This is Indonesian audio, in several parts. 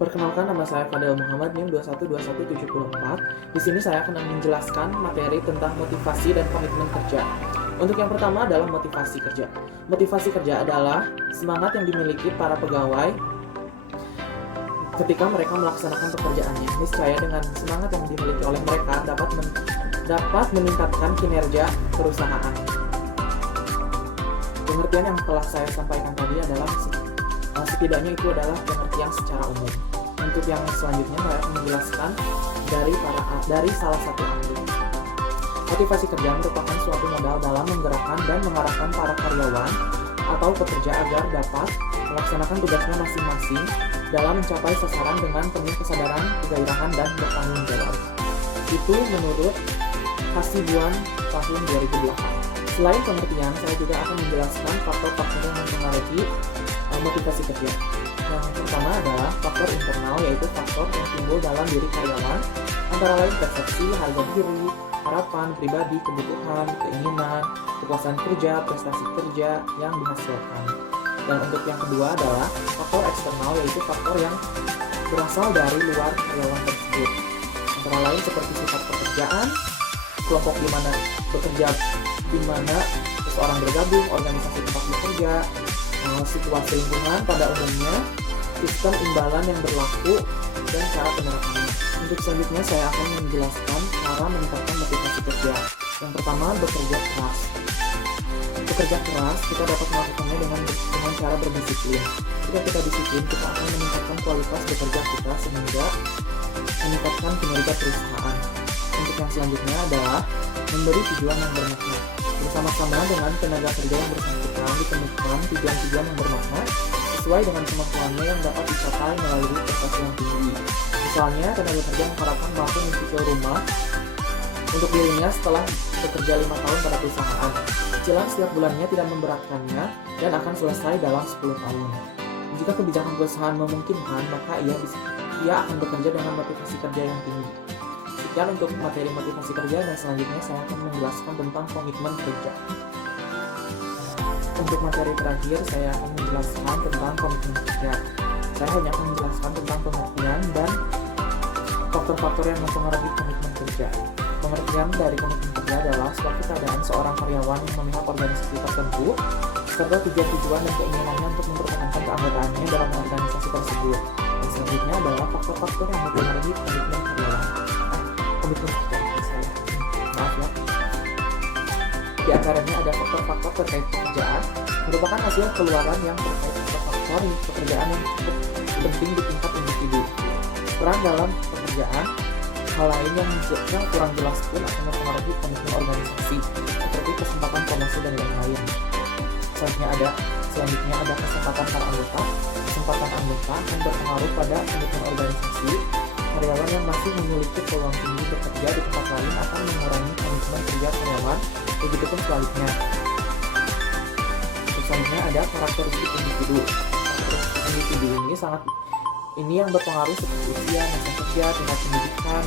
Perkenalkan, nama saya Fadel Muhammad, NIM 212174. Di sini saya akan menjelaskan materi tentang motivasi dan komitmen kerja. Untuk yang pertama adalah motivasi kerja. Motivasi kerja adalah semangat yang dimiliki para pegawai ketika mereka melaksanakan pekerjaannya. Niscaya dengan semangat yang dimiliki oleh mereka dapat meningkatkan kinerja perusahaan. Pengertian yang telah saya sampaikan tadi adalah setidaknya itu adalah pengertian secara umum. Untuk yang selanjutnya saya akan menjelaskan dari salah satu ahli. Motivasi kerja merupakan suatu modal dalam menggerakkan dan mengarahkan para karyawan atau pekerja agar dapat melaksanakan tugasnya masing-masing dalam mencapai sasaran dengan penuh kesadaran, kegairahan, dan bertanggung jawab. Itu menurut Hasibuan tahun 2008. Selain pengertian, saya juga akan menjelaskan faktor-faktor yang mempengaruhi motivasi kerja. Yang pertama adalah faktor internal, yaitu faktor yang timbul dalam diri karyawan, antara lain persepsi, harga diri, harapan pribadi, kebutuhan, keinginan, kepuasan kerja, prestasi kerja yang dihasilkan. Dan untuk yang kedua adalah faktor eksternal, yaitu faktor yang berasal dari luar karyawan tersebut, antara lain seperti sifat pekerjaan, kelompok di mana bekerja, di mana seseorang bergabung, organisasi tempat bekerja, situasi lingkungan pada umumnya, sistem imbalan yang berlaku, dan cara penerapannya. Untuk selanjutnya saya akan menjelaskan cara meningkatkan motivasi kerja. Yang pertama, bekerja keras. Bekerja keras kita dapat melakukannya dengan cara berdisiplin. Jika kita disiplin, kita akan meningkatkan kualitas bekerja kita sehingga meningkatkan kinerja perusahaan. Untuk yang selanjutnya adalah memberi tujuan yang bermakna. Bersama-sama dengan tenaga kerja yang bersangkutan ditemukan tujuan-tujuan yang bermakna sesuai dengan kemampuannya yang dapat dicapai melalui prestasi yang tinggi. Misalnya, tenaga kerja mengharapkan mampu mencicil rumah untuk dirinya setelah bekerja 5 tahun pada perusahaan. Cicilan setiap bulannya tidak memberatkannya dan akan selesai dalam 10 tahun. Jika kebijakan perusahaan memungkinkan, maka ia akan bekerja dengan motivasi kerja yang tinggi. Sekian untuk materi motivasi kerja, dan selanjutnya saya akan menjelaskan tentang komitmen kerja. Untuk materi terakhir, saya akan menjelaskan tentang komitmen kerja. Saya hanya akan menjelaskan tentang pengertian dan faktor-faktor yang mempengaruhi komitmen kerja. Pengertian dari komitmen kerja adalah suatu keadaan seorang karyawan yang memihak organisasi tertentu serta tujuan-tujuan dan keinginannya untuk mempertahankan keanggotaannya dalam organisasi tersebut. Dan selanjutnya adalah faktor-faktor yang mempengaruhi komitmen karyawan. Komitmen kerja saya. Maaf ya. Di antaranya ada faktor-faktor terkait pekerjaan, merupakan hasil keluaran yang terkait faktor pekerjaan yang cukup penting di tingkat individu. Peran dalam pekerjaan, hal lain yang kurang jelas pun akan mempengaruhi komitmen organisasi, seperti kesempatan promosi dan lain-lain. Selanjutnya ada kesempatan para anggota. Kesempatan anggota akan berpengaruh pada komitmen organisasi. Karyawan yang masih memiliki peluang tinggi bekerja di tempat lain akan mengurangi komitmen kerja karyawan, begitupun sebaliknya. Selanjutnya ada karakteristik individu. Karakteristik individu ini yang berpengaruh seperti usia, masa kerja, tingkat pendidikan,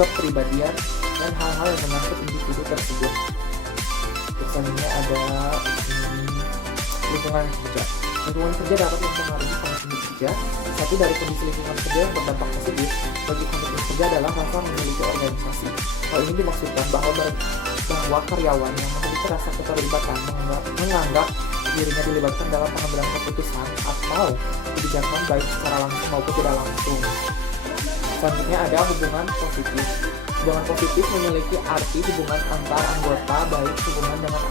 kepribadian, dan hal-hal yang menyangkut individu tersebut. Selanjutnya ada lingkungan kerja. Lingkungan kerja dapat mempengaruhi komitmen kerja. Satu dari kondisi lingkungan kerja yang berdampak positif bagi komitmen kerja adalah rasa memiliki organisasi. Hal ini dimaksudkan bahwa karyawan yang memiliki rasa keterlibatan menganggap dirinya dilibatkan dalam pengambilan keputusan atau kebijakan baik secara langsung maupun tidak langsung. Selanjutnya ada hubungan positif. Hubungan positif memiliki arti hubungan antar anggota, baik hubungan dengan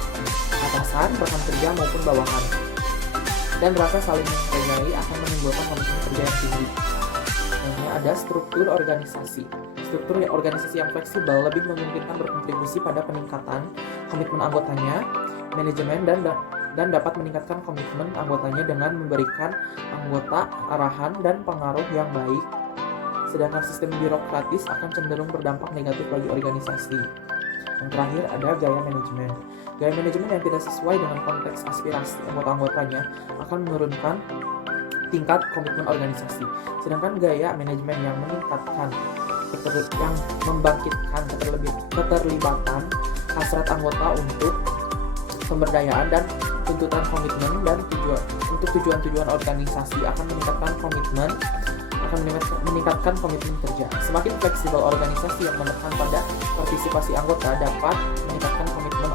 atasan, rekan kerja maupun bawahan. Dan rasa saling menghargai akan menimbulkan komitmen kerja yang tinggi. Selanjutnya ada struktur organisasi. Struktur organisasi yang fleksibel lebih memungkinkan berkontribusi pada peningkatan komitmen anggotanya, manajemen, dan dapat meningkatkan komitmen anggotanya dengan memberikan anggota arahan dan pengaruh yang baik. Sedangkan sistem birokratis akan cenderung berdampak negatif bagi organisasi. Yang terakhir ada gaya manajemen. Gaya manajemen yang tidak sesuai dengan konteks aspirasi anggota-anggotanya akan menurunkan tingkat komitmen organisasi. Sedangkan gaya manajemen yang membangkitkan keterlibatan hasrat anggota untuk pemberdayaan dan tuntutan komitmen dan tujuan organisasi akan meningkatkan komitmen kerja. Semakin fleksibel organisasi yang menekan pada partisipasi anggota dapat meningkatkan komitmen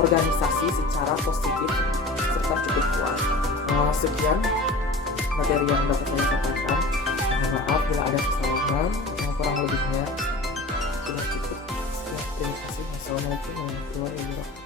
organisasi secara positif serta cukup kuat. Sekian materi yang dapat saya sampaikan. Mohon maaf bila ada kesalahan, kurang lebihnya sudah cukup. Terima kasih. Wassalamualaikum warahmatullahi wabarakatuh.